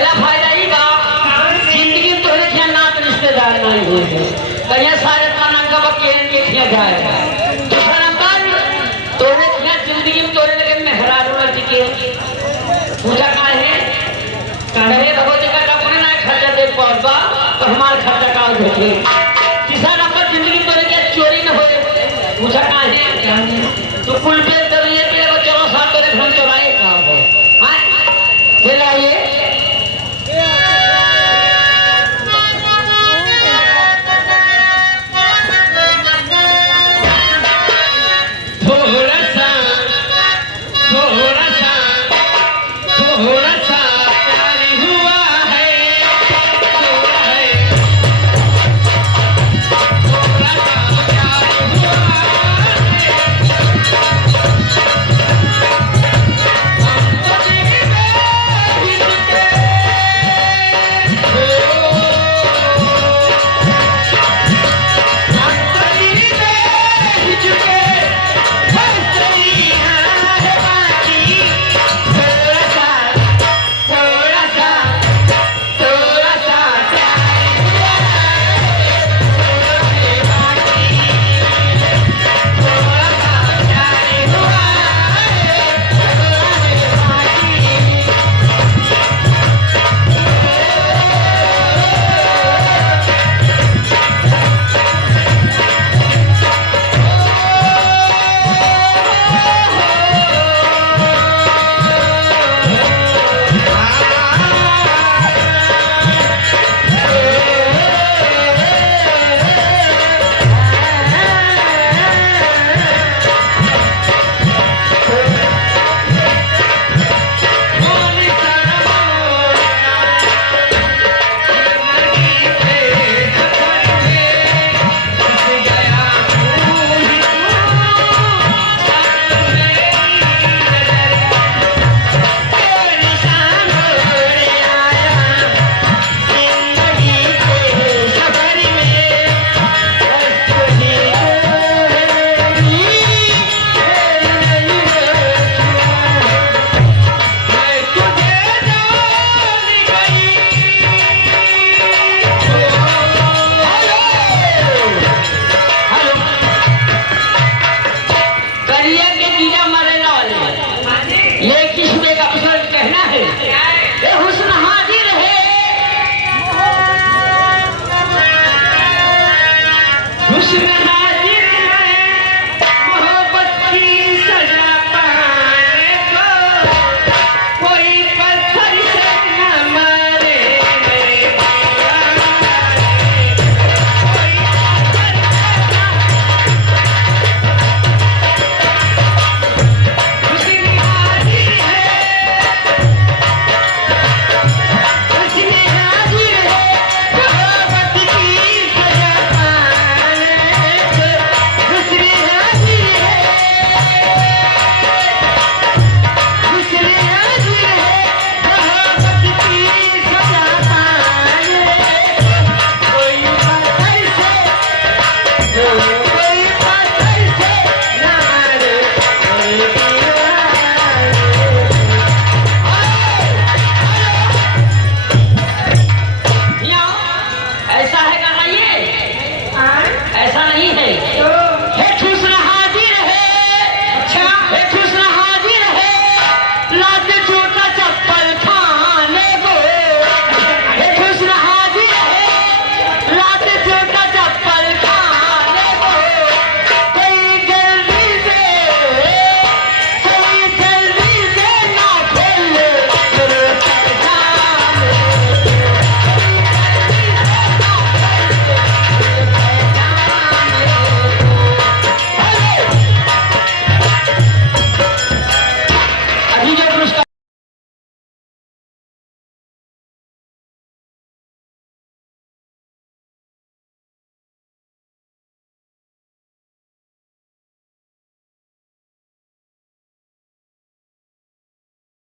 पहला फायदा ही बा जिंदगी में तोहरे क्या नात रिश्तेदार नहीं हुए कहीं सारे खाना का बकेन के खिया जाएगा दूसरा नंबर तोहरे क्या जिंदगी में तोहरे लगे मेहरारू ना टिके पूजा का है कहे भगवती का अपने ना खर्चा दे पाओ तो हमारा खर्चा का देखे तीसरा नंबर जिंदगी में तोहरे क्या चोरी न होए पूजा का है तो कुल पे चलिए चलो साथ तेरे घर चला